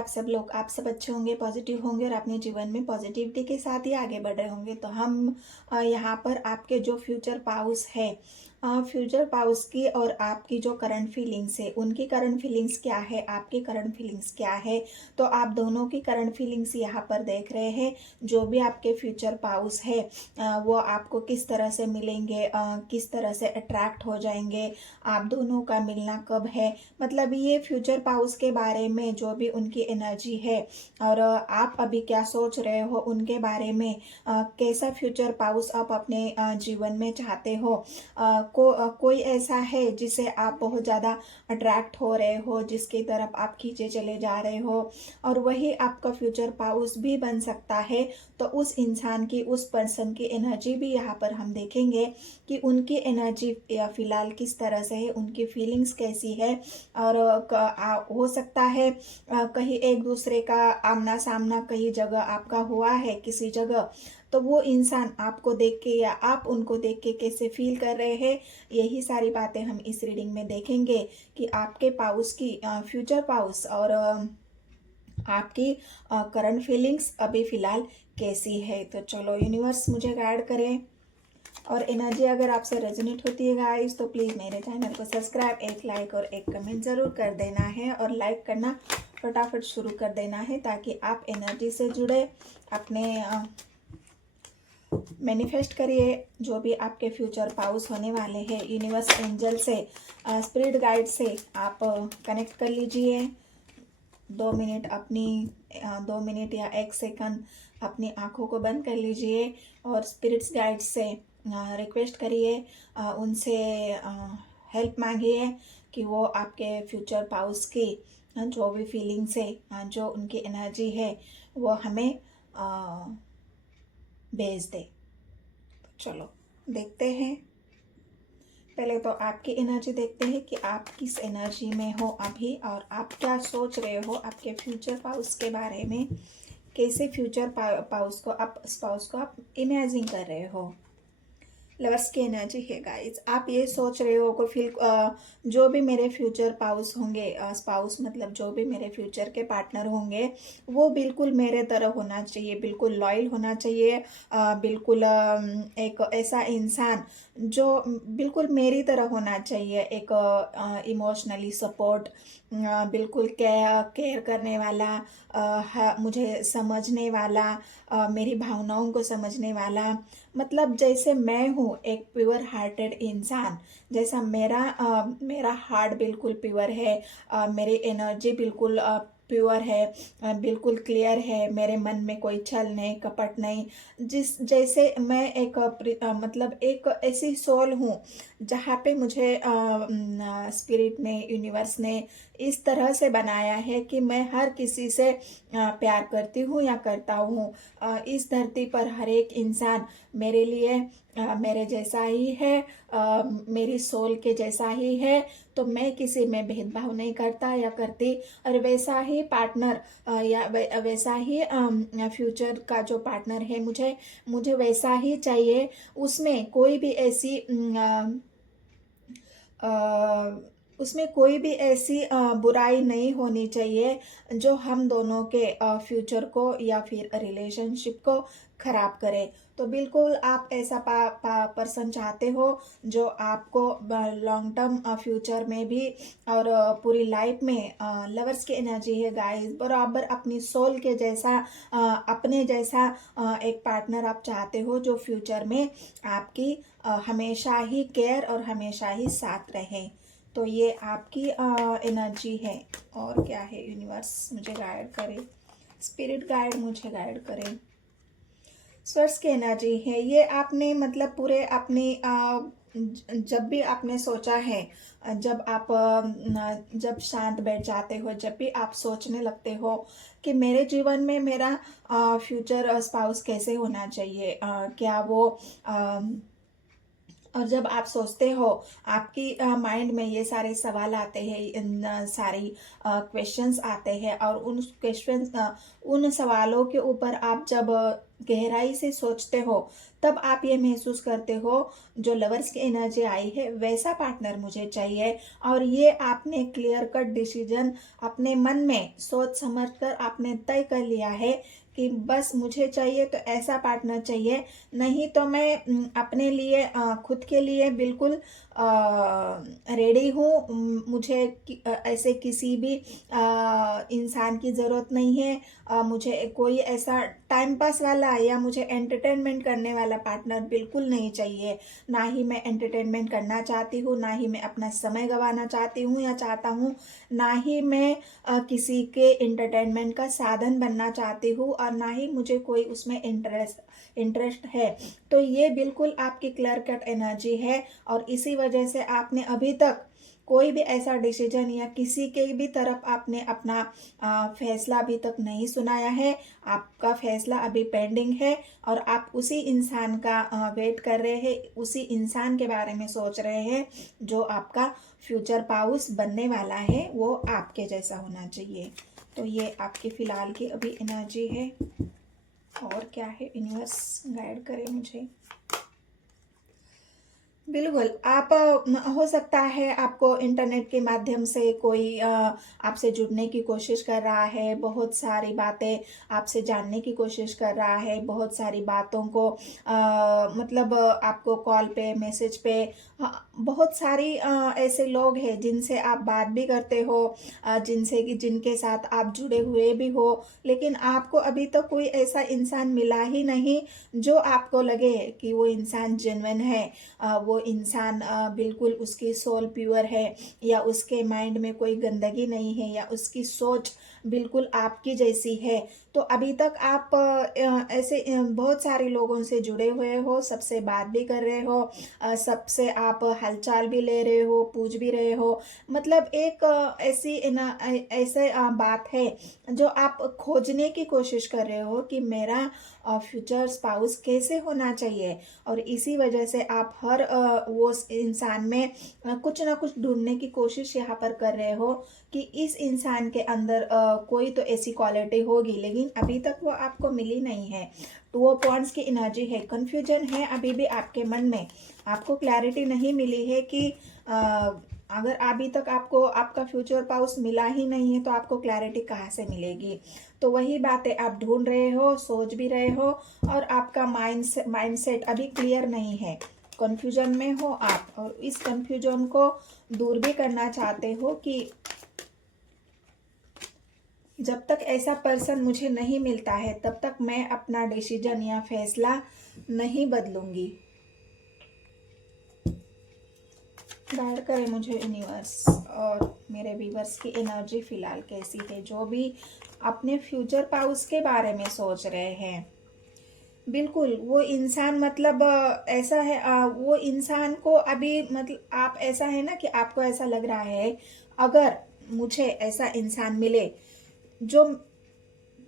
आप सब लोग, आप सब अच्छे होंगे, पॉजिटिव होंगे और अपने जीवन में पॉजिटिविटी के साथ ही आगे बढ़ रहे होंगे। तो हम यहाँ पर आपके जो फ्यूचर पाउस है, फ्यूचर पाउस की और आपकी जो करंट फीलिंग्स है, उनकी करंट फीलिंग्स क्या है, आपकी करंट फीलिंग्स क्या है, तो आप दोनों की करंट फीलिंग्स यहाँ पर देख रहे हैं। जो भी आपके फ्यूचर पाउस है वो आपको किस तरह से मिलेंगे, किस तरह से अट्रैक्ट हो जाएंगे, आप दोनों का मिलना कब है, मतलब ये फ्यूचर पाउस के बारे में जो भी उनकी एनर्जी है और आप अभी क्या सोच रहे हो उनके बारे में, कैसा फ्यूचर पाउस आप अपने जीवन में चाहते हो, कोई ऐसा है जिसे आप बहुत ज़्यादा अट्रैक्ट हो रहे हो, जिसकी तरफ आप खींचे चले जा रहे हो, और वही आपका फ्यूचर पाउस भी बन सकता है। तो उस इंसान की, उस पर्सन की एनर्जी भी यहाँ पर हम देखेंगे कि उनकी एनर्जी फिलहाल किस तरह से है, उनकी फीलिंग्स कैसी है। और हो सकता है कहीं एक दूसरे का आमना सामना कहीं जगह आपका हुआ है किसी जगह, तो वो इंसान आपको देख के या आप उनको देख के कैसे फील कर रहे हैं, यही सारी बातें हम इस रीडिंग में देखेंगे कि आपके पाउस की फ्यूचर पाउस और आपकी करंट फीलिंग्स अभी फिलहाल कैसी है। तो चलो यूनिवर्स मुझे गाइड करें, और एनर्जी अगर आपसे रेजोनेट होती है गाइस तो प्लीज़ मेरे चैनल को सब्सक्राइब, एक लाइक और एक कमेंट ज़रूर कर देना है, और लाइक करना फटाफट शुरू कर देना है ताकि आप एनर्जी से जुड़े अपने मैनिफेस्ट करिए जो भी आपके फ्यूचर पाउस होने वाले हैं। यूनिवर्स एंजल से, स्पिरिट गाइड से आप कनेक्ट कर लीजिए। 2 मिनट अपनी 2 मिनट या 1 सेकंड अपनी आंखों को बंद कर लीजिए और स्पिरिट्स गाइड से रिक्वेस्ट करिए, उनसे हेल्प मांगिए कि वो आपके फ्यूचर पाउस की जो भी फीलिंग्स है, जो उनकी एनर्जी है, वो हमें भेज दे। तो चलो देखते हैं। पहले तो आपकी एनर्जी देखते हैं कि आप किस एनर्जी में हो अभी, और आप क्या सोच रहे हो आपके फ्यूचर पाउस के बारे में, कैसे फ्यूचर पाउस को आप इमेजिन कर रहे हो। लवर्स की एनर्जी है गाइस, आप ये सोच रहे हो को फील, जो भी मेरे फ्यूचर पाउस होंगे, स्पाउस मतलब जो भी मेरे फ्यूचर के पार्टनर होंगे, वो बिल्कुल मेरे तरह होना चाहिए, बिल्कुल लॉयल होना चाहिए, बिल्कुल एक ऐसा इंसान जो बिल्कुल मेरी तरह होना चाहिए, एक इमोशनली सपोर्ट, बिल्कुल केयर करने वाला, मुझे समझने वाला, मेरी भावनाओं को समझने वाला, मतलब जैसे मैं हूँ एक प्योर हार्टेड इंसान, जैसा मेरा हार्ट बिल्कुल प्योर है, मेरी एनर्जी बिल्कुल प्योर है, बिल्कुल क्लियर है, मेरे मन में कोई छल नहीं, कपट नहीं, जैसे मैं एक मतलब एक ऐसी सोल हूँ जहाँ पे मुझे स्पिरिट ने, यूनिवर्स ने इस तरह से बनाया है कि मैं हर किसी से प्यार करती हूँ या करता हूँ। इस धरती पर हर एक इंसान मेरे लिए मेरे जैसा ही है, मेरी सोल के जैसा ही है, तो मैं किसी में भेदभाव नहीं करता या करती, और वैसा ही पार्टनर या वैसा ही फ्यूचर का जो पार्टनर है मुझे वैसा ही चाहिए। उसमें कोई भी ऐसी उसमें कोई भी ऐसी बुराई नहीं होनी चाहिए जो हम दोनों के फ्यूचर को या फिर रिलेशनशिप को खराब करे। तो बिल्कुल आप ऐसा पर्सन चाहते हो जो आपको लॉन्ग टर्म फ्यूचर में भी और पूरी लाइफ में, लवर्स की एनर्जी है गाइस, बराबर अपनी सोल के जैसा, अपने जैसा एक पार्टनर आप चाहते हो जो फ्यूचर में आपकी हमेशा ही केयर और हमेशा ही साथ रहे। तो ये आपकी एनर्जी है। और क्या है यूनिवर्स मुझे गाइड करे, स्पिरिट गाइड मुझे गाइड करे। स्वर्स की एनर्जी है ये, आपने मतलब पूरे अपनी जब भी आपने सोचा है, जब शांत बैठ जाते हो, जब भी आप सोचने लगते हो कि मेरे जीवन में मेरा फ्यूचर स्पाउस कैसे होना चाहिए, क्या वो और जब आप सोचते हो आपकी माइंड में ये सारे सवाल आते हैं, सारी क्वेश्चंस आते हैं, और उन सवालों के ऊपर आप जब गहराई से सोचते हो तब आप ये महसूस करते हो जो लवर्स की एनर्जी आई है वैसा पार्टनर मुझे चाहिए। और ये आपने क्लियर कट डिसीजन अपने मन में सोच समझ कर आपने तय कर लिया है कि बस मुझे चाहिए तो ऐसा पार्टनर चाहिए, नहीं तो मैं अपने लिए खुद के लिए बिल्कुल रेडी हूँ। मुझे ऐसे किसी भी इंसान की ज़रूरत नहीं है। मुझे कोई ऐसा टाइम पास वाला या मुझे एंटरटेनमेंट करने वाला पार्टनर बिल्कुल नहीं चाहिए। ना ही मैं एंटरटेनमेंट करना चाहती हूँ, ना ही मैं अपना समय गंवाना चाहती हूँ या चाहता हूँ, ना ही मैं किसी के एंटरटेनमेंट का साधन बनना चाहती हूँ, और ना ही मुझे कोई उसमें इंटरेस्ट है। तो ये बिल्कुल आपकी क्लियर कट एनर्जी है, और इसी वजह से आपने अभी तक कोई भी ऐसा डिसीजन या किसी के भी तरफ आपने अपना फैसला अभी तक नहीं सुनाया है। आपका फैसला अभी पेंडिंग है, और आप उसी इंसान का वेट कर रहे हैं, उसी इंसान के बारे में सोच रहे हैं जो आपका फ्यूचर पाउस बनने वाला है, वो आपके जैसा होना चाहिए। तो ये आपकी फ़िलहाल की अभी एनर्जी है। और क्या है, यूनिवर्स गाइड करे मुझे। बिल्कुल, आप हो सकता है आपको इंटरनेट के माध्यम से कोई आपसे जुड़ने की कोशिश कर रहा है, बहुत सारी बातें आपसे जानने की कोशिश कर रहा है, बहुत सारी बातों को मतलब आपको कॉल पे, मैसेज पे, बहुत सारी ऐसे लोग हैं जिनसे आप बात भी करते हो, जिनके साथ आप जुड़े हुए भी हो, लेकिन आपको अभी तक कोई ऐसा इंसान मिला ही नहीं जो आपको लगे कि वो इंसान जेन्युइन है, वो इंसान बिल्कुल उसकी सोल प्योर है, या उसके माइंड में कोई गंदगी नहीं है, या उसकी सोच बिल्कुल आपकी जैसी है। तो अभी तक आप ऐसे बहुत सारे लोगों से जुड़े हुए हो, सबसे बात भी कर रहे हो, सबसे आप हालचाल भी ले रहे हो, पूछ भी रहे हो। मतलब एक ऐसे बात है जो आप खोजने की कोशिश कर रहे हो कि मेरा फ्यूचर स्पाउस कैसे होना चाहिए, और इसी वजह से आप हर वो इंसान में कुछ ना कुछ ढूंढने की कोशिश यहाँ पर कर रहे हो कि इस इंसान के अंदर कोई तो ऐसी क्वालिटी होगी, लेकिन अभी तक वो आपको मिली नहीं है। टू ऑफ वांड्स की एनर्जी है, कंफ्यूजन है अभी भी आपके मन में, आपको क्लैरिटी नहीं मिली है कि अगर अभी तक आपको आपका फ्यूचर पाउस मिला ही नहीं है तो आपको क्लैरिटी कहाँ से मिलेगी। तो वही बातें आप ढूंढ रहे हो, सोच भी रहे हो, और आपका माइंडसेट अभी क्लियर नहीं है, कंफ्यूजन में हो आप, और इस कंफ्यूजन को दूर भी करना चाहते हो कि जब तक ऐसा पर्सन मुझे नहीं मिलता है तब तक मैं अपना डिसीजन या फैसला नहीं बदलूंगी। गाइड करे मुझे यूनिवर्स, और मेरे व्यूवर्स की एनर्जी फिलहाल कैसी है जो भी अपने फ्यूचर पाउस के बारे में सोच रहे हैं। बिल्कुल, वो इंसान मतलब ऐसा है, वो इंसान को अभी मतलब आप ऐसा है ना कि आपको ऐसा लग रहा है अगर मुझे ऐसा इंसान मिले जो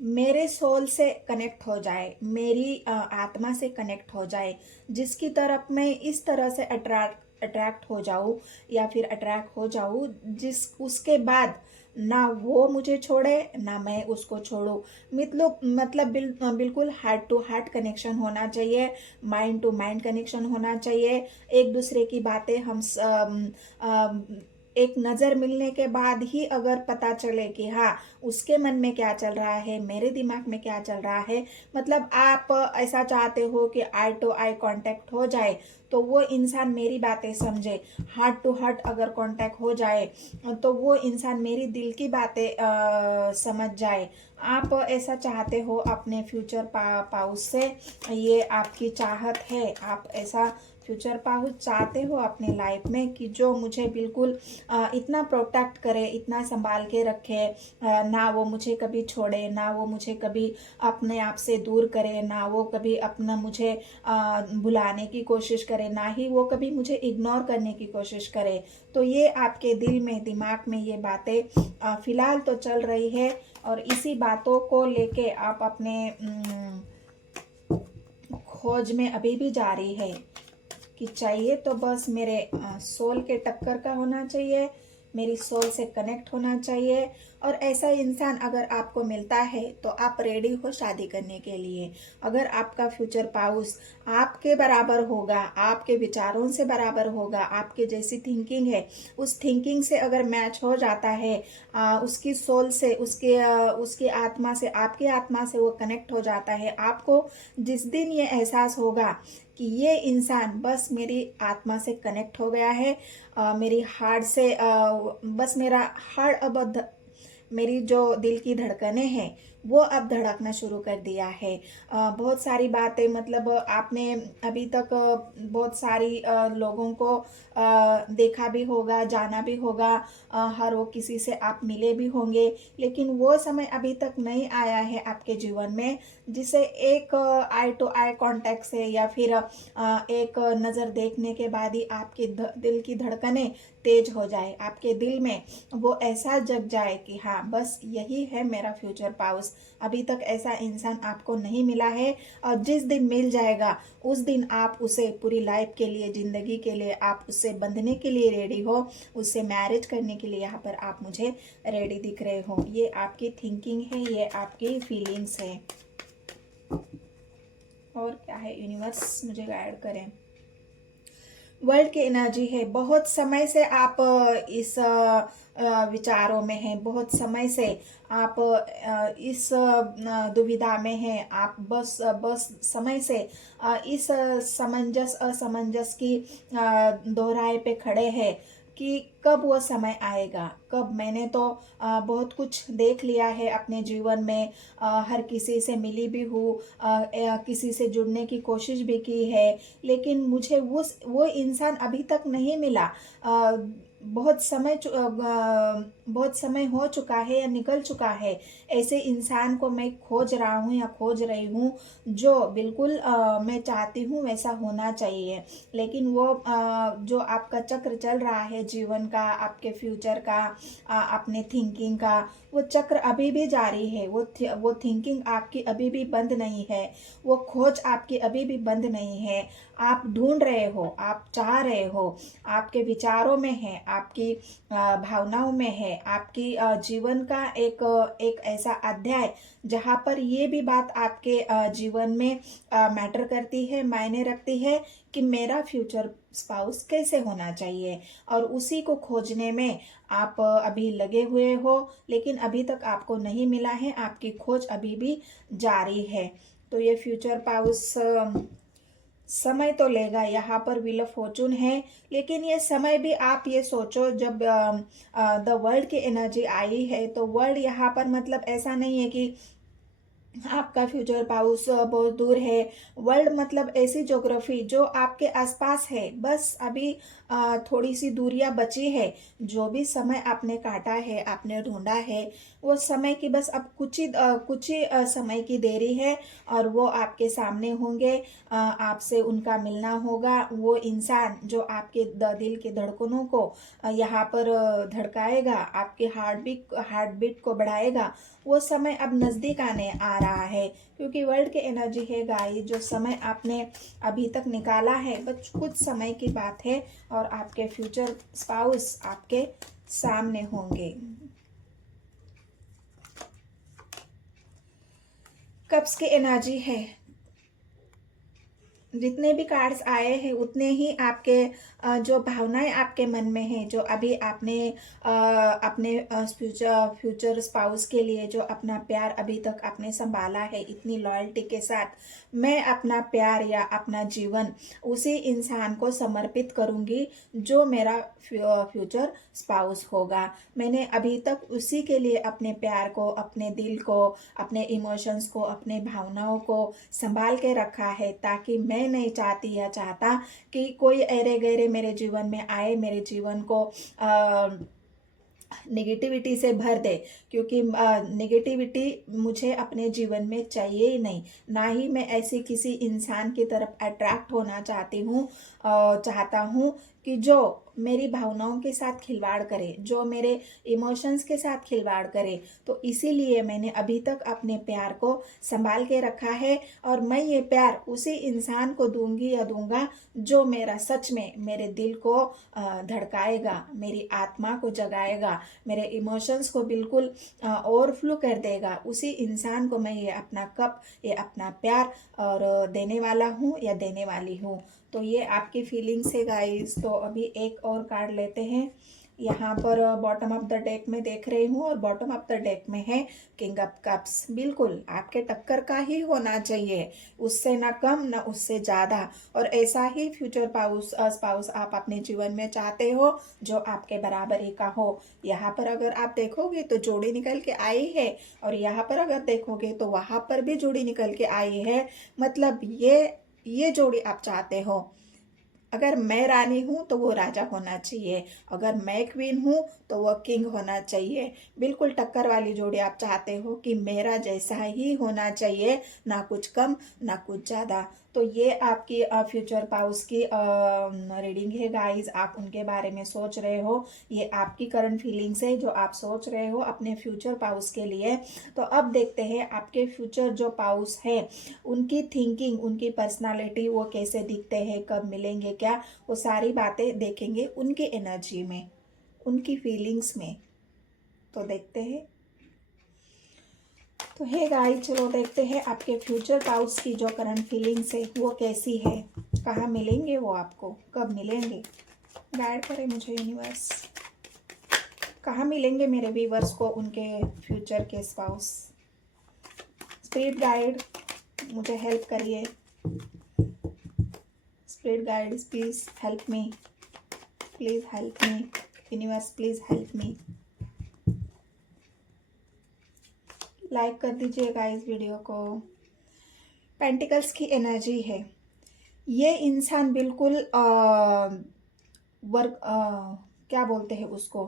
मेरे सोल से कनेक्ट हो जाए, मेरी आत्मा से कनेक्ट हो जाए, जिसकी तरफ मैं इस तरह से अट्रैक्ट हो जाऊँ या फिर अट्रैक्ट हो जाऊँ, जिस उसके बाद ना वो मुझे छोड़े ना मैं उसको छोड़ूं। बिल्कुल हार्ट टू हार्ट कनेक्शन होना चाहिए, माइंड टू माइंड कनेक्शन होना चाहिए। एक दूसरे की बातें हम एक नज़र मिलने के बाद ही अगर पता चले कि हाँ उसके मन में क्या चल रहा है, मेरे दिमाग में क्या चल रहा है, मतलब आप ऐसा चाहते हो कि आई टू आई कांटेक्ट हो जाए, तो वो इंसान मेरी बातें समझे। हार्ट टू हार्ट अगर कांटेक्ट हो जाए तो वो इंसान मेरी दिल की बातें समझ जाए। आप ऐसा चाहते हो अपने फ्यूचर पाउस से, ये आपकी चाहत है, आप ऐसा फ्यूचर पाउस चाहते हो अपने लाइफ में कि जो मुझे बिल्कुल इतना प्रोटेक्ट करे, इतना संभाल के रखे, ना वो मुझे कभी छोड़े, ना वो मुझे कभी अपने आप से दूर करे, ना वो कभी अपना मुझे भुलाने की कोशिश करे, ना ही वो कभी मुझे इग्नोर करने की कोशिश करे। तो ये आपके दिल में, दिमाग में ये बातें फिलहाल तो चल रही है, और इसी बातों को लेके आप अपने खोज में अभी भी जारी है कि चाहिए तो बस मेरे सोल के टक्कर का होना चाहिए, मेरी सोल से कनेक्ट होना चाहिए, और ऐसा इंसान अगर आपको मिलता है तो आप रेडी हो शादी करने के लिए। अगर आपका फ्यूचर पाउस आपके बराबर होगा, आपके विचारों से बराबर होगा, आपके जैसी थिंकिंग है उस थिंकिंग से अगर मैच हो जाता है, उसकी सोल से, उसकी आत्मा से, आपकी आत्मा से वो कनेक्ट हो जाता है, आपको जिस दिन ये एहसास होगा कि ये इंसान बस मेरी आत्मा से कनेक्ट हो गया है, मेरी हार्ट से, बस मेरा हार्ट अब मेरी जो दिल की धड़कनें हैं वो अब धड़कना शुरू कर दिया है। बहुत सारी बातें, मतलब आपने अभी तक बहुत सारी लोगों को देखा भी होगा, जाना भी होगा, हर वो किसी से आप मिले भी होंगे, लेकिन वो समय अभी तक नहीं आया है आपके जीवन में जिसे एक आई टू आई कांटेक्ट से या फिर एक नज़र देखने के बाद ही आपके दिल की धड़कनें तेज हो जाए, आपके दिल में वो ऐसा जग जाए कि हाँ बस यही है मेरा फ्यूचर पाउस। अभी तक ऐसा इंसान आपको नहीं मिला है, और जिस दिन मिल जाएगा उस दिन आप उसे पूरी लाइफ के लिए, जिंदगी के लिए आप उससे बंधने के लिए रेडी हो, उससे मैरिज करने के लिए यहाँ पर आप मुझे रेडी दिख रहे हो। ये आपकी थिंकिंग है, ये आपकी फीलिंग्स है। और क्या है यूनिवर्स मुझे गाइड करें। वर्ल्ड की एनर्जी है, बहुत समय से आप इस विचारों में हैं, बहुत समय से आप इस दुविधा में हैं, आप बस समय से इस समंजस असमंजस की दोहराए पे खड़े हैं कि कब वो समय आएगा, कब। मैंने तो बहुत कुछ देख लिया है अपने जीवन में, हर किसी से मिली भी हूँ, किसी से जुड़ने की कोशिश भी की है, लेकिन मुझे वो इंसान अभी तक नहीं मिला। बहुत समय हो चुका है या निकल चुका है, ऐसे इंसान को मैं खोज रहा हूँ या खोज रही हूँ जो बिल्कुल मैं चाहती हूँ वैसा होना चाहिए। लेकिन वो जो आपका चक्र चल रहा है जीवन का, आपके फ्यूचर का, अपने थिंकिंग का, वो चक्र अभी भी जारी है, वो थिंकिंग आपकी अभी भी बंद नहीं है, वो खोज आपकी अभी भी बंद नहीं है। आप ढूंढ रहे हो, आप चाह रहे हो, आपके विचारों में है, आपकी भावनाओं में है, आपकी जीवन का एक ऐसा अध्याय जहाँ पर ये भी बात आपके जीवन में मैटर करती है, मायने रखती है कि मेरा फ्यूचर स्पाउस कैसे होना चाहिए, और उसी को खोजने में आप अभी लगे हुए हो, लेकिन अभी तक आपको नहीं मिला है, आपकी खोज अभी भी जारी है। तो ये फ्यूचर पाउस समय तो लेगा, यहाँ पर व्हील ऑफ फॉर्चून है, लेकिन ये समय भी आप ये सोचो, जब द वर्ल्ड की एनर्जी आई है तो वर्ल्ड यहाँ पर मतलब ऐसा नहीं है कि आपका फ्यूचर पाउस बहुत दूर है। वर्ल्ड मतलब ऐसी ज्योग्राफी जो आपके आसपास है, बस अभी थोड़ी सी दूरियां बची है। जो भी समय आपने काटा है, आपने ढूंढा है, वो समय की बस अब कुछ ही समय की देरी है, और वो आपके सामने होंगे। आपसे उनका मिलना होगा। वो इंसान जो आपके दिल के धड़कनों को यहाँ पर धड़काएगा, आपके हार्ट बीट को बढ़ाएगा, वो समय अब नज़दीक आने आ रहा है। क्योंकि वर्ल्ड की एनर्जी है गाइस, जो समय आपने अभी तक निकाला है बस कुछ समय की बात है, और आपके फ्यूचर स्पाउस आपके सामने होंगे। कप्स की एनर्जी है, जितने भी कार्ड्स आए हैं उतने ही आपके जो भावनाएं आपके मन में हैं, जो अभी आपने अपने फ्यूचर स्पाउस के लिए जो अपना प्यार अभी तक आपने संभाला है इतनी लॉयल्टी के साथ, मैं अपना प्यार या अपना जीवन उसी इंसान को समर्पित करूंगी जो मेरा फ्यूचर स्पाउस होगा। मैंने अभी तक उसी के लिए अपने प्यार को, अपने दिल को, अपने इमोशंस को, अपने भावनाओं को संभाल के रखा है, ताकि मैं नहीं चाहती या चाहता कि कोई ऐरे गैरे मेरे जीवन में आए, मेरे जीवन को नेगेटिविटी से भर दे। क्योंकि नेगेटिविटी मुझे अपने जीवन में चाहिए ही नहीं, ना ही मैं ऐसी किसी इंसान की तरफ अट्रैक्ट होना चाहता हूँ कि जो मेरी भावनाओं के साथ खिलवाड़ करे, जो मेरे इमोशंस के साथ खिलवाड़ करे, तो इसीलिए मैंने अभी तक अपने प्यार को संभाल के रखा है। और मैं ये प्यार उसी इंसान को दूंगी या दूंगा जो मेरा सच में मेरे दिल को धड़काएगा, मेरी आत्मा को जगाएगा, मेरे इमोशंस को बिल्कुल ओवरफ्लो कर देगा। उसी इंसान को मैं ये अपना कप, ये अपना प्यार और देने वाला हूँ या देने वाली हूँ। तो ये आपकी फीलिंग्स है गाइस। तो अभी एक और कार्ड लेते हैं। यहाँ पर बॉटम ऑफ द डेक में देख रही हूँ और बॉटम ऑफ द डेक में है किंग ऑफ कप्स। बिल्कुल आपके टक्कर का ही होना चाहिए, उससे ना कम ना उससे ज़्यादा। और ऐसा ही फ्यूचर स्पाउस आप अपने जीवन में चाहते हो जो आपके बराबरी का हो। यहाँ पर अगर आप देखोगे तो जोड़ी निकल के आई है, और यहाँ पर अगर देखोगे तो वहाँ पर भी जोड़ी निकल के आई है। मतलब ये जोड़ी आप चाहते हो। अगर मैं रानी हूँ तो वो राजा होना चाहिए, अगर मैं क्वीन हूँ तो वो किंग होना चाहिए। बिल्कुल टक्कर वाली जोड़ी आप चाहते हो कि मेरा जैसा ही होना चाहिए, ना कुछ कम ना कुछ ज़्यादा। तो ये आपकी फ्यूचर पाउस की रीडिंग है गाइस। आप उनके बारे में सोच रहे हो, ये आपकी करंट फीलिंग्स है जो आप सोच रहे हो अपने फ्यूचर पाउस के लिए। तो अब देखते हैं आपके फ्यूचर जो पाउस है उनकी थिंकिंग, उनकी पर्सनालिटी, वो कैसे दिखते हैं, कब मिलेंगे, क्या, वो सारी बातें देखेंगे उनकी एनर्जी में, उनकी फीलिंग्स में। तो देखते हैं। तो हे गाइस, चलो देखते हैं आपके फ्यूचर पाउस की जो करंट फीलिंग्स है वो कैसी है, कहाँ मिलेंगे वो आपको, कब मिलेंगे। गाइड करे मुझे यूनिवर्स, कहाँ मिलेंगे मेरे व्यूअर्स को उनके फ्यूचर के स्पाउस। स्पिरिट गाइड मुझे हेल्प करिए। Spirit guide please help me, please help me universe, please help me. Like कर दीजिएगा इस वीडियो को। पेंटिकल्स की एनर्जी है, ये इंसान बिल्कुल वर्क क्या बोलते हैं उसको,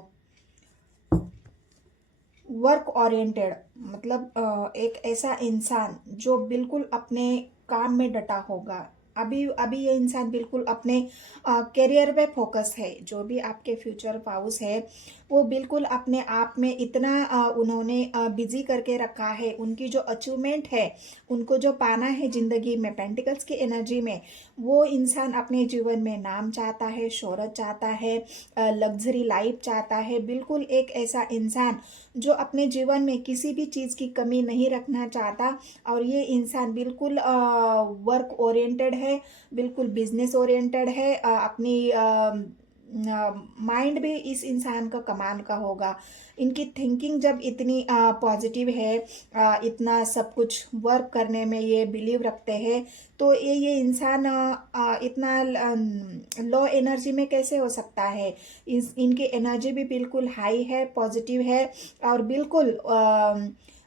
वर्क ओरिएंटेड। मतलब एक ऐसा इंसान जो बिल्कुल अपने काम में डटा होगा। अभी अभी ये इंसान बिल्कुल अपने करियर पे फोकस है। जो भी आपके फ्यूचर पाउस है वो बिल्कुल अपने आप में इतना उन्होंने बिजी करके रखा है। उनकी जो अचीवमेंट है, उनको जो पाना है ज़िंदगी में पेंटिकल्स की एनर्जी में, वो इंसान अपने जीवन में नाम चाहता है, शोहरत चाहता है, लग्जरी लाइफ चाहता है। बिल्कुल एक ऐसा इंसान जो अपने जीवन में किसी भी चीज़ की कमी नहीं रखना चाहता। और ये इंसान बिल्कुल वर्क ओरिएंटेड है, बिल्कुल बिजनेस ओरिएंटेड है। अपनी माइंड भी इस इंसान का कमाल का होगा। इनकी थिंकिंग जब इतनी पॉजिटिव है, इतना सब कुछ वर्क करने में ये बिलीव रखते हैं, तो ये इंसान इतना लो एनर्जी में कैसे हो सकता है। इनकी एनर्जी भी बिल्कुल हाई है, पॉजिटिव है, और बिल्कुल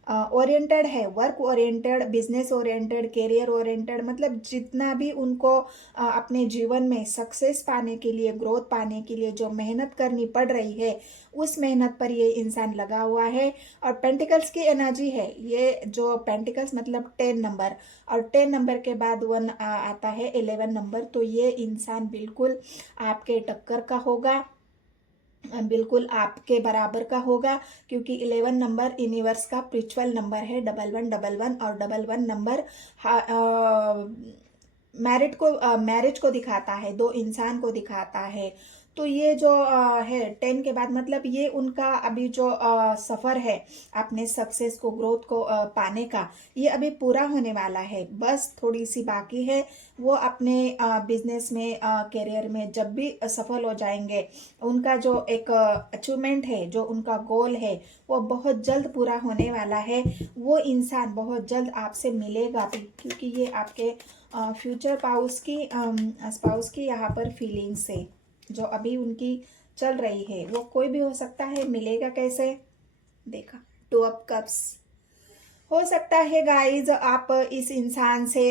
ओरिएंटेड है, work oriented, business oriented, career oriented. मतलब जितना भी उनको अपने जीवन में सक्सेस पाने के लिए, ग्रोथ पाने के लिए जो मेहनत करनी पड़ रही है, उस मेहनत पर ये इंसान लगा हुआ है। और पेंटिकल्स की एनर्जी है, ये जो पेंटिकल्स मतलब 10 नंबर, और 10 नंबर के बाद 1 आता है 11 नंबर। तो ये इंसान बिल्कुल आपके टक्कर का होगा, बिल्कुल आपके बराबर का होगा, क्योंकि 11 नंबर यूनिवर्स का स्पिरिचुअल नंबर है। 1111 और 11 नंबर मैरिज को दिखाता है, दो इंसान को दिखाता है। तो ये जो है 10 के बाद, मतलब ये उनका अभी जो सफ़र है अपने सक्सेस को, ग्रोथ को पाने का, ये अभी पूरा होने वाला है। बस थोड़ी सी बाकी है। वो अपने बिजनेस में, करियर में जब भी सफल हो जाएंगे, उनका जो एक अचीवमेंट है, जो उनका गोल है, वो बहुत जल्द पूरा होने वाला है। वो इंसान बहुत जल्द आपसे मिलेगा भी, क्योंकि ये आपके फ्यूचर स्पाउस की यहाँ पर फीलिंग्स है जो अभी उनकी चल रही है। वो कोई भी हो सकता है। मिलेगा कैसे, देखा, 2 ऑफ कप्स। हो सकता है गाइज आप इस इंसान से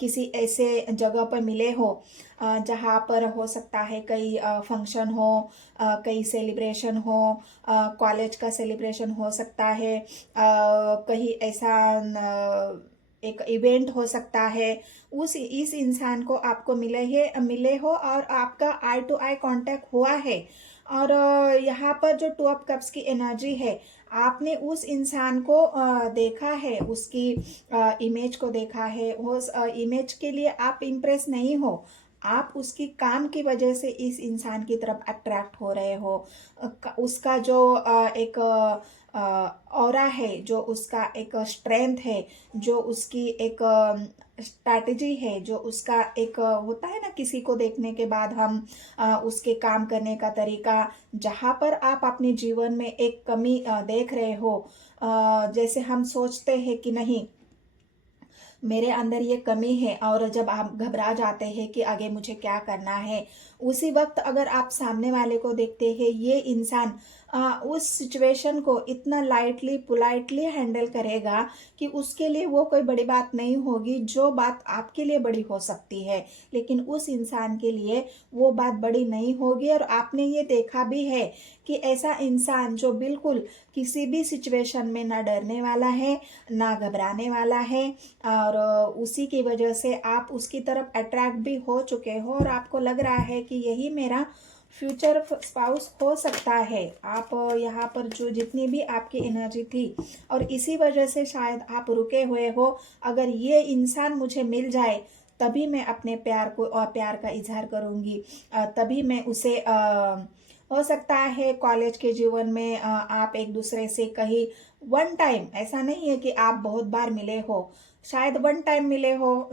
किसी ऐसे जगह पर मिले हो जहाँ पर हो सकता है कई फंक्शन हो, कई सेलिब्रेशन हो, कॉलेज का सेलिब्रेशन हो सकता है, कहीं ऐसा एक इवेंट हो सकता है, उस इस इंसान को आपको मिले हो और आपका आई टू आई कांटेक्ट हुआ है। और यहाँ पर जो टू ऑफ कप्स की एनर्जी है, आपने उस इंसान को देखा है, उसकी इमेज को देखा है, उस इमेज के लिए आप इम्प्रेस नहीं हो, आप उसकी काम की वजह से इस इंसान की तरफ अट्रैक्ट हो रहे हो। उसका जो एक ऑरा है, जो उसका एक स्ट्रेंथ है, जो उसकी एक स्ट्रैटेजी है, जो उसका एक होता है ना, किसी को देखने के बाद हम उसके काम करने का तरीका, जहाँ पर आप अपने जीवन में एक कमी देख रहे हो, जैसे हम सोचते हैं कि नहीं, मेरे अंदर ये कमी है, और जब आप घबरा जाते हैं कि आगे मुझे क्या करना है, उसी वक्त अगर आप सामने वाले को देखते हैं, ये इंसान उस सिचुएशन को इतना लाइटली पोलाइटली हैंडल करेगा कि उसके लिए वो कोई बड़ी बात नहीं होगी, जो बात आपके लिए बड़ी हो सकती है, लेकिन उस इंसान के लिए वो बात बड़ी नहीं होगी। और आपने ये देखा भी है कि ऐसा इंसान जो बिल्कुल किसी भी सिचुएशन में ना डरने वाला है, ना घबराने वाला है, और उसी की वजह से आप उसकी तरफ अट्रैक्ट भी हो चुके हो, और आपको लग रहा है कि यही मेरा फ्यूचर स्पाउस हो सकता है। आप यहाँ पर जो जितनी भी आपकी एनर्जी थी, और इसी वजह से शायद आप रुके हुए हो, अगर ये इंसान मुझे मिल जाए तभी मैं अपने प्यार को और प्यार का इजहार करूँगी, तभी मैं उसे हो सकता है कॉलेज के जीवन में आप एक दूसरे से कहीं वन टाइम, ऐसा नहीं है कि आप बहुत बार मिले हो, शायद वन टाइम मिले हो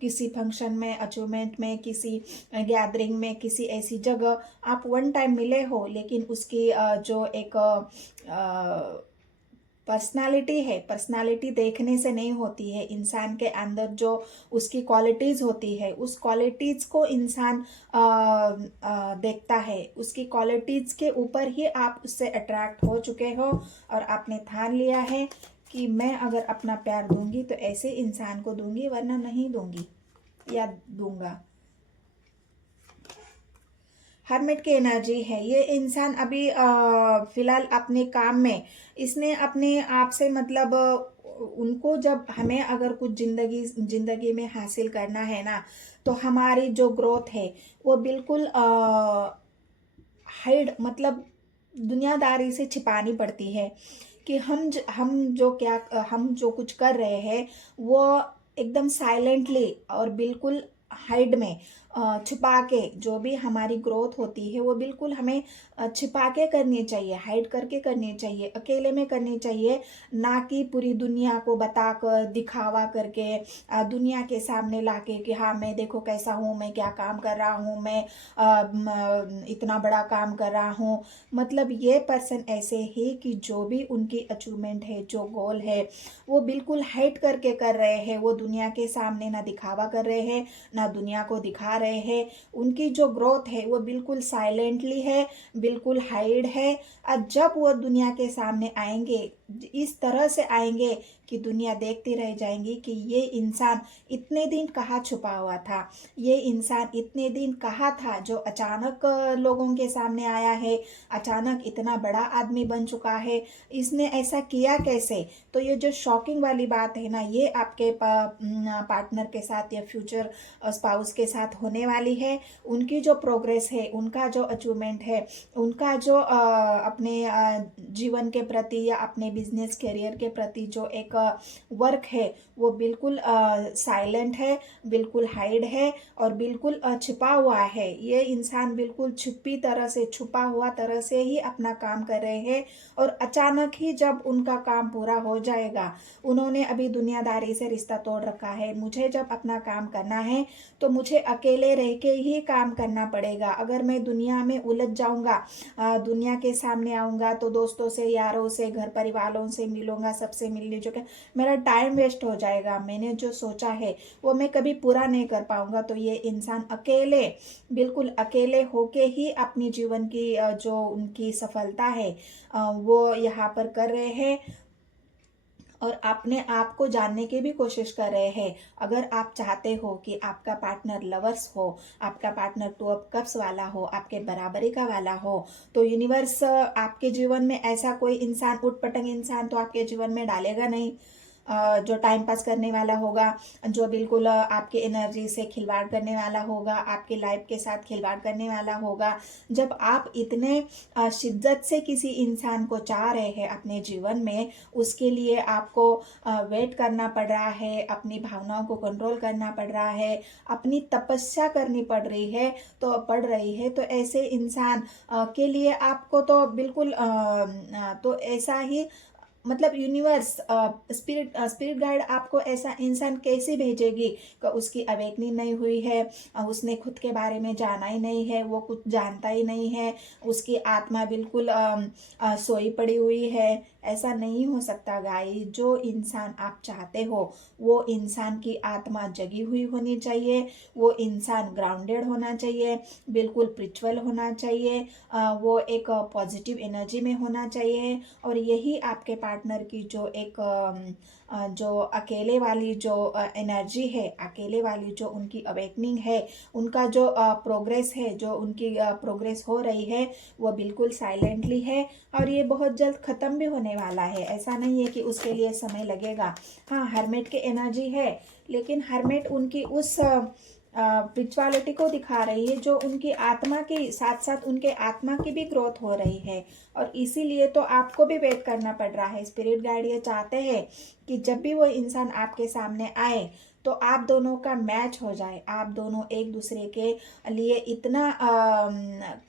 किसी फंक्शन में, अचीवमेंट में, किसी गैदरिंग में, किसी ऐसी जगह आप वन टाइम मिले हो, लेकिन उसकी जो एक पर्सनालिटी है, पर्सनालिटी देखने से नहीं होती है, इंसान के अंदर जो उसकी क्वालिटीज़ होती है, उस क्वालिटीज़ को इंसान देखता है, उसकी क्वालिटीज़ के ऊपर ही आप उससे अट्रैक्ट हो चुके हो, और आपने ठान लिया है कि मैं अगर अपना प्यार दूंगी तो ऐसे इंसान को दूंगी, वरना नहीं दूंगी या दूंगा। हर्मिट की एनर्जी है, ये इंसान अभी फिलहाल अपने काम में, इसने अपने आप से मतलब उनको, जब हमें अगर कुछ जिंदगी में हासिल करना है ना, तो हमारी जो ग्रोथ है वो बिल्कुल हाइड, मतलब दुनियादारी से छिपानी पड़ती है, कि हम जो कुछ कर रहे हैं वो एकदम साइलेंटली और बिल्कुल हाइड में छुपा के, जो भी हमारी ग्रोथ होती है वो बिल्कुल हमें छिपा के करनी चाहिए, हाइड करके करनी चाहिए, अकेले में करनी चाहिए, ना कि पूरी दुनिया को बताकर, दिखावा करके, दुनिया के सामने लाके कि हाँ मैं देखो कैसा हूँ, मैं क्या काम कर रहा हूँ, मैं इतना बड़ा काम कर रहा हूँ। मतलब ये पर्सन ऐसे ही कि जो भी उनकी अचीवमेंट है, जो गोल है, वो बिल्कुल हाइड करके कर रहे हैं, वो दुनिया के सामने ना दिखावा कर रहे हैं, ना दुनिया को दिखा रहे हैं। उनकी जो ग्रोथ है वो बिल्कुल साइलेंटली है, बिल्कुल हाइड है। और जब वो दुनिया के सामने आएंगे, इस तरह से आएंगे कि दुनिया देखती रह जाएंगी कि ये इंसान इतने दिन कहाँ छुपा हुआ था, ये इंसान इतने दिन कहाँ था, जो अचानक लोगों के सामने आया है, अचानक इतना बड़ा आदमी बन चुका है, इसने ऐसा किया कैसे। तो ये जो शॉकिंग वाली बात है ना, ये आपके पार्टनर के साथ या फ्यूचर स्पाउस के साथ होने वाली है। उनकी जो प्रोग्रेस है, उनका जो अचीवमेंट है, उनका जो अपने जीवन के प्रति या अपने बिजनेस करियर के प्रति जो एक वर्क है, वो बिल्कुल साइलेंट है, बिल्कुल हाइड है, और बिल्कुल छिपा हुआ है। ये इंसान बिल्कुल छुपी तरह से, छुपा हुआ तरह से ही अपना काम कर रहे हैं, और अचानक ही जब उनका काम पूरा हो जाएगा, उन्होंने अभी दुनियादारी से रिश्ता तोड़ रखा है, मुझे जब अपना काम करना है तो मुझे अकेले रह के ही काम करना पड़ेगा। अगर मैं दुनिया में उलझ जाऊंगा, दुनिया के सामने आऊंगा, तो दोस्तों से, यारों से, घर परिवारों से मिलूंगा, सबसे मिलने जो मेरा टाइम वेस्ट हो जाएगा, मैंने जो सोचा है वो मैं कभी पूरा नहीं कर पाऊंगा। तो ये इंसान अकेले, बिल्कुल अकेले होके ही अपनी जीवन की जो उनकी सफलता है वो यहाँ पर कर रहे हैं, और अपने आप को जानने की भी कोशिश कर रहे हैं। अगर आप चाहते हो कि आपका पार्टनर लवर्स हो, आपका पार्टनर टू ऑफ कप्स वाला हो, आपके बराबरी का वाला हो, तो यूनिवर्स आपके जीवन में ऐसा कोई इंसान, उटपटंग इंसान तो आपके जीवन में डालेगा नहीं। जो टाइम पास करने वाला होगा, जो बिल्कुल आपकी एनर्जी से खिलवाड़ करने वाला होगा, आपकी लाइफ के साथ खिलवाड़ करने वाला होगा। जब आप इतने शिद्दत से किसी इंसान को चाह रहे हैं अपने जीवन में, उसके लिए आपको वेट करना पड़ रहा है, अपनी भावनाओं को कंट्रोल करना पड़ रहा है, अपनी तपस्या करनी पड़ रही है, तो ऐसे इंसान के लिए आपको तो बिल्कुल तो ऐसा ही मतलब यूनिवर्स स्पिरिट गाइड आपको ऐसा इंसान कैसे भेजेगी कि उसकी अवेकनिंग नहीं हुई है, उसने खुद के बारे में जाना ही नहीं है, वो कुछ जानता ही नहीं है, उसकी आत्मा बिल्कुल सोई पड़ी हुई है। ऐसा नहीं हो सकता गाइस। जो इंसान आप चाहते हो वो इंसान की आत्मा जगी हुई होनी चाहिए, वो इंसान ग्राउंडेड होना चाहिए, बिल्कुल स्पिरिचुअल होना चाहिए, वो एक पॉजिटिव एनर्जी में होना चाहिए। और यही आपके पार्टनर की जो एक जो अकेले वाली जो एनर्जी है, अकेले वाली जो उनकी अवेकनिंग है, उनका जो प्रोग्रेस है, जो उनकी प्रोग्रेस हो रही है, वो बिल्कुल साइलेंटली है और ये बहुत जल्द ख़त्म भी होने वाला है। ऐसा नहीं है कि उसके लिए समय लगेगा। हाँ, हर्मिट की एनर्जी है, लेकिन हर्मिट उनकी उस स्पिरिचुअलिटी को दिखा रही है जो उनकी आत्मा के साथ साथ उनके आत्मा की भी ग्रोथ हो रही है। और इसीलिए तो आपको भी वेट करना पड़ रहा है। स्पिरिट गाइड ये चाहते हैं कि जब भी वो इंसान आपके सामने आए तो आप दोनों का मैच हो जाए, आप दोनों एक दूसरे के लिए इतना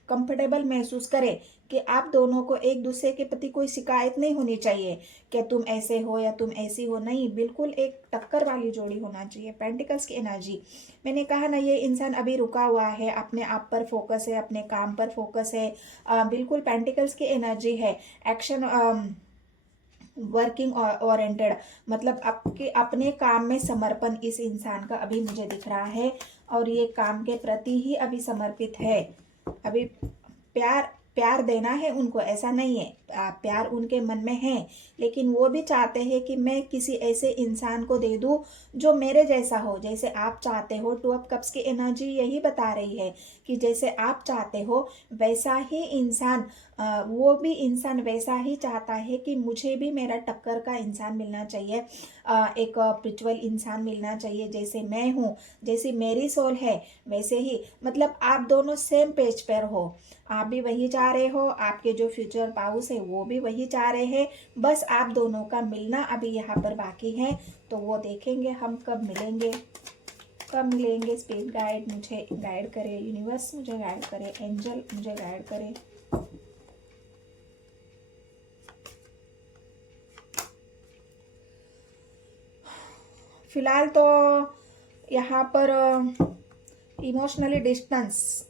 कंफर्टेबल महसूस करें कि आप दोनों को एक दूसरे के प्रति कोई शिकायत नहीं होनी चाहिए कि तुम ऐसे हो या तुम ऐसी हो। नहीं, बिल्कुल एक टक्कर वाली जोड़ी होना चाहिए। पेंटिकल्स की एनर्जी, मैंने कहा ना, ये इंसान अभी रुका हुआ है, अपने आप पर फोकस है, अपने काम पर फोकस है, बिल्कुल पेंटिकल्स की एनर्जी है। एक्शन वर्किंग ओरिएंटेड, मतलब आपके अपने काम में समर्पण इस इंसान का अभी मुझे दिख रहा है और ये काम के प्रति ही अभी समर्पित है। अभी प्यार देना है उनको, ऐसा नहीं है, प्यार उनके मन में है, लेकिन वो भी चाहते हैं कि मैं किसी ऐसे इंसान को दे दूं जो मेरे जैसा हो, जैसे आप चाहते हो। टू ऑफ कप्स की एनर्जी यही बता रही है कि जैसे आप चाहते हो वैसा ही इंसान, वो भी इंसान वैसा ही चाहता है कि मुझे भी मेरा टक्कर का इंसान मिलना चाहिए, एक स्पिरिचुअल इंसान मिलना चाहिए, जैसे मैं हूँ, जैसी मेरी सोल है वैसे ही। मतलब आप दोनों सेम पेज पर हो, आप भी वही चाह रहे हो, आपके जो फ्यूचर पाउस है वो भी वही चाह रहे हैं। बस आप दोनों का मिलना अभी यहाँ पर बाकी है, तो वो देखेंगे हम कब मिलेंगे, कब मिलेंगे। स्पिरिट गाइड मुझे गाइड करे, यूनिवर्स मुझे गाइड करे, एंजल मुझे गाइड करे। फिलहाल तो यहाँ पर इमोशनली डिस्टेंस,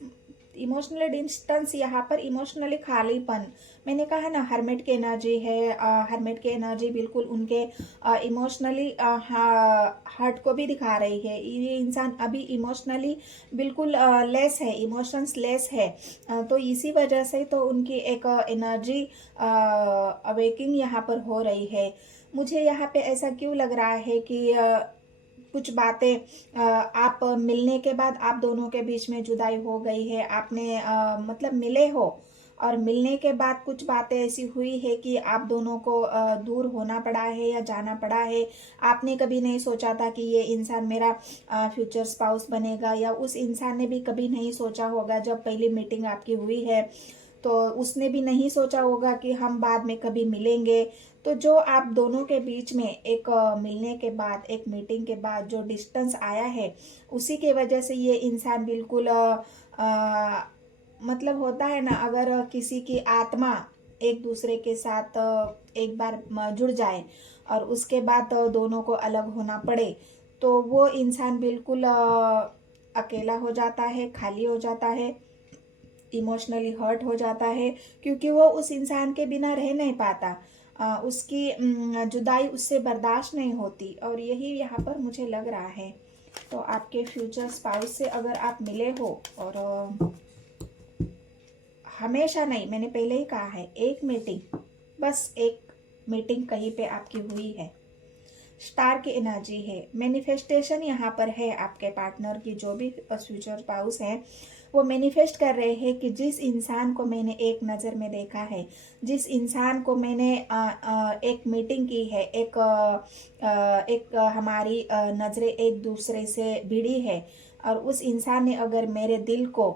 यहाँ पर इमोशनली खालीपन। मैंने कहा ना, हर्मिट की एनर्जी है, हर्मिट की एनर्जी बिल्कुल उनके इमोशनली हार्ट को भी दिखा रही है। ये इंसान अभी इमोशनली बिल्कुल लेस है, इमोशंस लेस है, तो इसी वजह से तो उनकी एक एनर्जी अवेकिंग यहाँ पर हो रही है। मुझे यहाँ पे ऐसा क्यों लग रहा है कि कुछ बातें आप मिलने के बाद आप दोनों के बीच में जुदाई हो गई है, आपने मतलब मिले हो और मिलने के बाद कुछ बातें ऐसी हुई है कि आप दोनों को दूर होना पड़ा है या जाना पड़ा है। आपने कभी नहीं सोचा था कि ये इंसान मेरा फ्यूचर स्पाउस बनेगा, या उस इंसान ने भी कभी नहीं सोचा होगा जब पहली मीटिंग आपकी हुई है, तो उसने भी नहीं सोचा होगा कि हम बाद में कभी मिलेंगे। तो जो आप दोनों के बीच में एक मिलने के बाद, एक मीटिंग के बाद जो डिस्टेंस आया है, उसी के वजह से ये इंसान बिल्कुल मतलब होता है ना, अगर किसी की आत्मा एक दूसरे के साथ एक बार जुड़ जाए और उसके बाद दोनों को अलग होना पड़े, तो वो इंसान बिल्कुल अकेला हो जाता है, खाली हो जाता है, इमोशनली हर्ट हो जाता है, क्योंकि वो उस इंसान के बिना रह नहीं पाता, उसकी जुदाई उससे बर्दाश्त नहीं होती। और यही यहाँ पर मुझे लग रहा है। तो आपके फ्यूचर स्पाउस से अगर आप मिले हो, और हमेशा नहीं, मैंने पहले ही कहा है, एक मीटिंग, बस एक मीटिंग कहीं पे आपकी हुई है। स्टार की एनर्जी है, मैनिफेस्टेशन यहाँ पर है। आपके पार्टनर की जो भी फ्यूचर स्पाउस है वो मैनिफेस्ट कर रहे हैं कि जिस इंसान को मैंने एक नज़र में देखा है, जिस इंसान को मैंने एक मीटिंग की है, एक हमारी नज़रें एक दूसरे से भिड़ी है, और उस इंसान ने अगर मेरे दिल को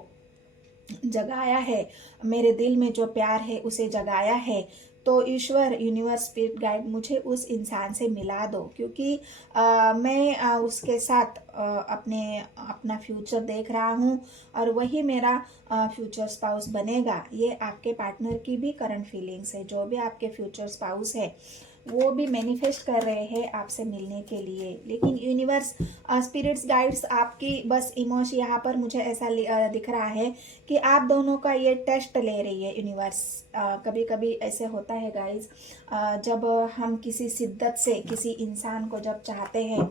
जगाया है, मेरे दिल में जो प्यार है उसे जगाया है, तो ईश्वर, यूनिवर्स, स्पिरिट गाइड मुझे उस इंसान से मिला दो, क्योंकि मैं उसके साथ अपना फ्यूचर देख रहा हूँ, और वही मेरा फ्यूचर स्पाउस बनेगा। ये आपके पार्टनर की भी करंट फीलिंग्स है। जो भी आपके फ्यूचर स्पाउस है वो भी मैनिफेस्ट कर रहे हैं आपसे मिलने के लिए। लेकिन यूनिवर्स, स्पिरिट्स, गाइड्स आपकी बस इमोशन यहाँ पर मुझे ऐसा दिख रहा है कि आप दोनों का ये टेस्ट ले रही है यूनिवर्स। कभी कभी ऐसे होता है गाइस, जब हम किसी शिद्दत से किसी इंसान को जब चाहते हैं,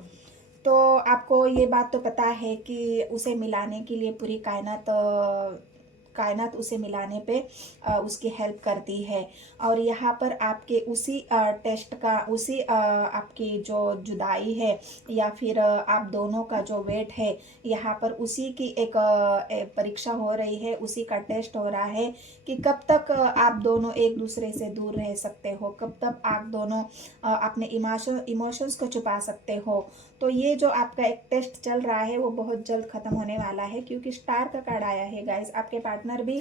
तो आपको ये बात तो पता है कि उसे मिलाने के लिए पूरी कायनात उसे मिलाने पे उसकी हेल्प करती है। और यहाँ पर आपके उसी टेस्ट का, उसी आपकी जो जुदाई है या फिर आप दोनों का जो वेट है, यहाँ पर उसी की एक परीक्षा हो रही है, उसी का टेस्ट हो रहा है कि कब तक आप दोनों एक दूसरे से दूर रह सकते हो, कब तक आप दोनों अपने इमोशंस को छुपा सकते हो। तो ये जो आपका एक टेस्ट चल रहा है वो बहुत जल्द खत्म होने वाला है, क्योंकि स्टार का कार्ड आया है गाइस। आपके पार्टनर भी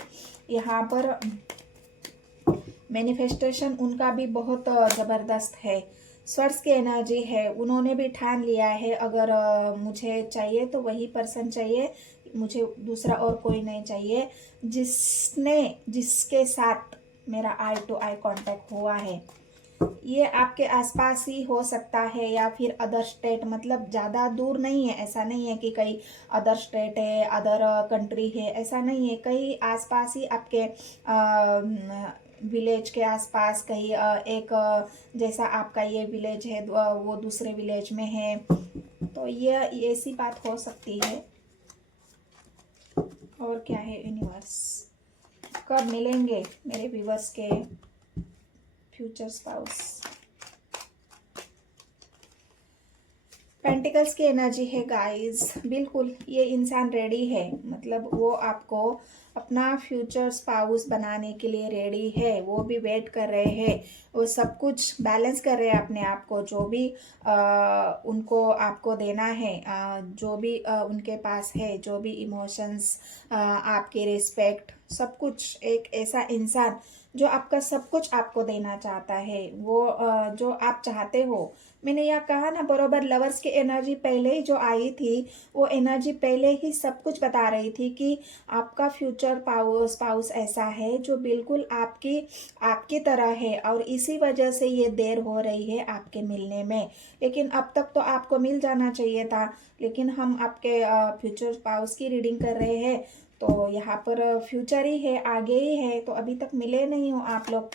यहाँ पर मैनिफेस्टेशन उनका भी बहुत ज़बरदस्त है। स्वर्स की एनर्जी है, उन्होंने भी ठान लिया है, अगर मुझे चाहिए तो वही पर्सन चाहिए, मुझे दूसरा और कोई नहीं चाहिए, जिसके साथ मेरा आई टू आई कांटेक्ट हुआ है। ये आपके आसपास ही हो सकता है या फिर अदर स्टेट, मतलब ज़्यादा दूर नहीं है। ऐसा नहीं है कि कहीं अदर स्टेट है, अदर कंट्री है, ऐसा नहीं है। कहीं आसपास ही आपके विलेज के आसपास कहीं एक जैसा आपका ये विलेज है वो दूसरे विलेज में है, तो ये ऐसी बात हो सकती है। और क्या है यूनिवर्स, कब मिलेंगे मेरे व्यूवर्स के फ्यूचर स्पाउस? पेंटिकल्स की एनर्जी है गाइस। बिल्कुल ये इंसान रेडी है, मतलब वो आपको अपना फ्यूचर स्पाउस बनाने के लिए रेडी है। वो भी वेट कर रहे हैं, वो सब कुछ बैलेंस कर रहे हैं अपने आप को, जो भी उनको आपको देना है, जो भी उनके पास है, जो भी इमोशंस, आपकी रिस्पेक्ट, सब कुछ। एक ऐसा इंसान जो आपका सब कुछ आपको देना चाहता है, वो जो आप चाहते हो। मैंने यह कहा ना, बरोबर लवर्स की एनर्जी पहले ही जो आई थी, वो एनर्जी पहले ही सब कुछ बता रही थी कि आपका फ्यूचर स्पाउस ऐसा है जो बिल्कुल आपकी तरह है, और इसी वजह से ये देर हो रही है आपके मिलने में। लेकिन अब तक तो आपको मिल जाना चाहिए था, लेकिन हम आपके फ्यूचर स्पाउस की रीडिंग कर रहे हैं, तो यहाँ पर फ्यूचर ही है, आगे ही है, तो अभी तक मिले नहीं हो आप लोग।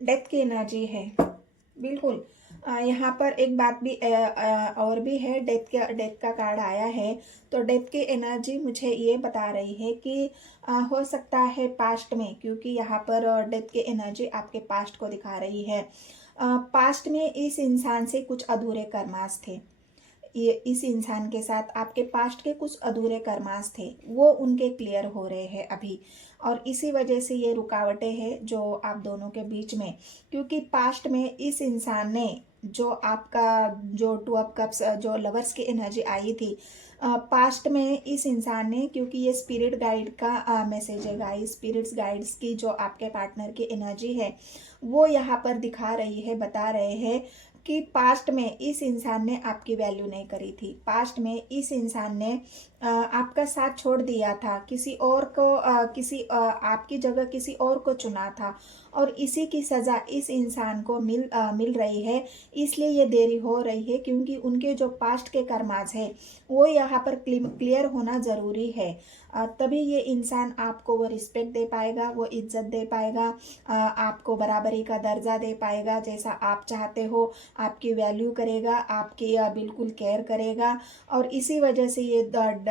डेथ की एनर्जी है, बिल्कुल। यहाँ पर एक बात भी और भी है, डेथ का कार्ड आया है, तो डेथ की एनर्जी मुझे ये बता रही है कि हो सकता है पास्ट में, क्योंकि यहाँ पर डेथ की एनर्जी आपके पास्ट को दिखा रही है। पास्ट में इस इंसान से कुछ अधूरे कर्मास थे, ये इस इंसान के साथ आपके पास्ट के कुछ अधूरे कर्मास थे, वो उनके क्लियर हो रहे हैं अभी, और इसी वजह से ये रुकावटें हैं जो आप दोनों के बीच में। क्योंकि पास्ट में इस इंसान ने जो आपका जो 2 ऑफ कप्स जो लवर्स की एनर्जी आई थी, पास्ट में इस इंसान ने, क्योंकि ये स्पिरिट गाइड का मैसेज है गाइस, स्पिरिट्स गाइड्स की जो आपके पार्टनर की एनर्जी है वो यहाँ पर दिखा रही है, बता रहे हैं कि पास्ट में इस इंसान ने आपकी वैल्यू नहीं करी थी, पास्ट में इस इंसान ने आपका साथ छोड़ दिया था, किसी और को आपकी जगह किसी और को चुना था, और इसी की सज़ा इस इंसान को मिल रही है। इसलिए ये देरी हो रही है, क्योंकि उनके जो पास्ट के कर्माज है वो यहाँ पर क्लियर होना ज़रूरी है। तभी ये इंसान आपको वो रिस्पेक्ट दे पाएगा, वो इज्जत दे पाएगा, आपको बराबरी का दर्जा दे पाएगा जैसा आप चाहते हो, आपकी वैल्यू करेगा, आपकी बिल्कुल केयर करेगा। और इसी वजह से ये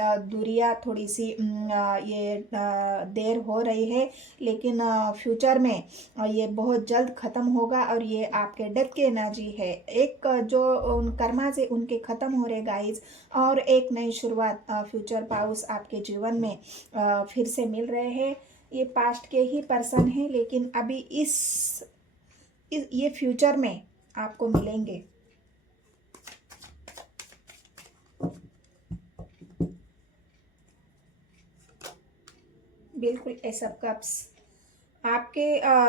दूरियां थोड़ी सी ये देर हो रही है, लेकिन फ्यूचर में और ये बहुत जल्द ख़त्म होगा और ये आपके डेथ की एनर्जी है। एक जो उन कर्मा से उनके ख़त्म हो रहे गाइज और एक नई शुरुआत फ्यूचर पाउस आपके जीवन में फिर से मिल रहे हैं। ये पास्ट के ही पर्सन हैं लेकिन अभी ये फ्यूचर में आपको मिलेंगे। बिल्कुल एस ऑफ कप्स आपके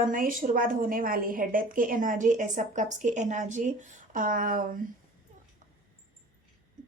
नई शुरुआत होने वाली है। डेथ की एनर्जी, एस ऑफ कप्स की एनर्जी।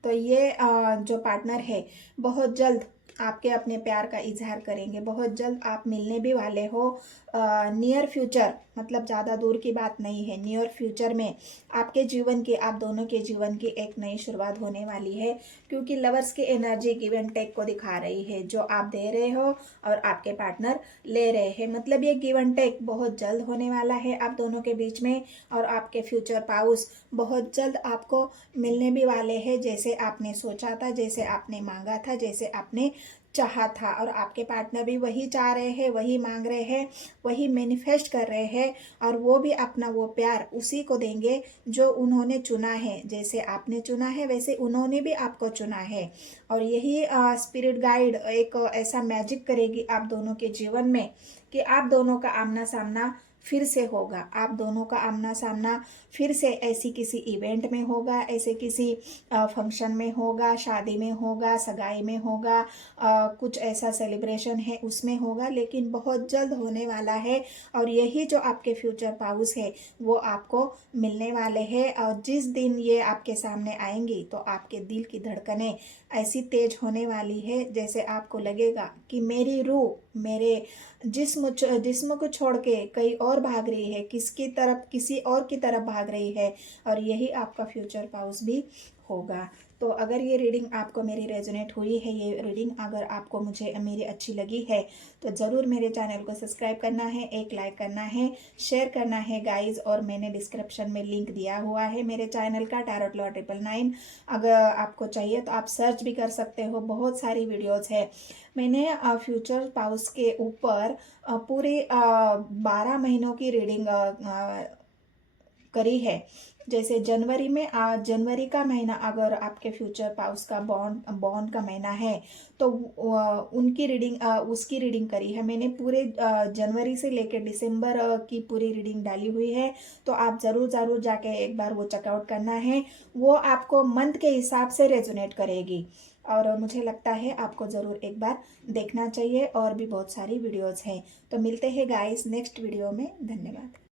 तो ये जो पार्टनर है बहुत जल्द आपके अपने प्यार का इजहार करेंगे। बहुत जल्द आप मिलने भी वाले हो। नियर फ्यूचर, मतलब ज़्यादा दूर की बात नहीं है। नियर फ्यूचर में आपके जीवन की, आप दोनों के जीवन की एक नई शुरुआत होने वाली है, क्योंकि लवर्स की एनर्जी गिव एंड टेक को दिखा रही है। जो आप दे रहे हो और आपके पार्टनर ले रहे हैं, मतलब ये गिव एंड टेक बहुत जल्द होने वाला है आप दोनों के बीच में। और आपके फ्यूचर पाउस बहुत जल्द आपको मिलने भी वाले हैं, जैसे आपने सोचा था, जैसे आपने मांगा था, जैसे आपने चाहा था। और आपके पार्टनर भी वही चाह रहे हैं, वही मांग रहे हैं, वही मैनिफेस्ट कर रहे हैं। और वो भी अपना वो प्यार उसी को देंगे जो उन्होंने चुना है। जैसे आपने चुना है वैसे उन्होंने भी आपको चुना है। और यही स्पिरिट गाइड एक ऐसा मैजिक करेगी आप दोनों के जीवन में कि आप दोनों का आमना सामना फिर से होगा। आप दोनों का आमना सामना फिर से ऐसी किसी इवेंट में होगा, ऐसे किसी फंक्शन में होगा, शादी में होगा, सगाई में होगा, कुछ ऐसा सेलिब्रेशन है उसमें होगा, लेकिन बहुत जल्द होने वाला है। और यही जो आपके फ्यूचर पाउस है वो आपको मिलने वाले हैं। और जिस दिन ये आपके सामने आएंगी तो आपके दिल की धड़कनें ऐसी तेज होने वाली है, जैसे आपको लगेगा कि मेरी रूह मेरे जिस्म को छोड़ के कहीं और भाग रही है, किसकी तरफ, किसी और की तरफ भाग रही है। और यही आपका फ्यूचर पाउस भी होगा। तो अगर ये रीडिंग आपको मेरी रेजोनेट हुई है, ये रीडिंग अगर आपको मेरी अच्छी लगी है, तो ज़रूर मेरे चैनल को सब्सक्राइब करना है, एक लाइक करना है, शेयर करना है गाइज। और मैंने डिस्क्रिप्शन में लिंक दिया हुआ है मेरे चैनल का, टैरोट लॉ 999। अगर आपको चाहिए तो आप सर्च भी कर सकते हो, बहुत सारी वीडियोज़ है। मैंने फ्यूचर पाउस के ऊपर पूरे 12 महीनों की रीडिंग करी है। जैसे जनवरी में जनवरी का महीना अगर आपके फ्यूचर पाउस का बॉन्ड का महीना है तो उनकी रीडिंग, उसकी रीडिंग करी है मैंने। पूरे जनवरी से लेकर दिसंबर की पूरी रीडिंग डाली हुई है। तो आप ज़रूर जाके एक बार वो चेकआउट करना है। वो आपको मंथ के हिसाब से रेजोनेट करेगी और मुझे लगता है आपको ज़रूर एक बार देखना चाहिए। और भी बहुत सारी वीडियोज़ हैं। तो मिलते हैं गाइस नेक्स्ट वीडियो में। धन्यवाद।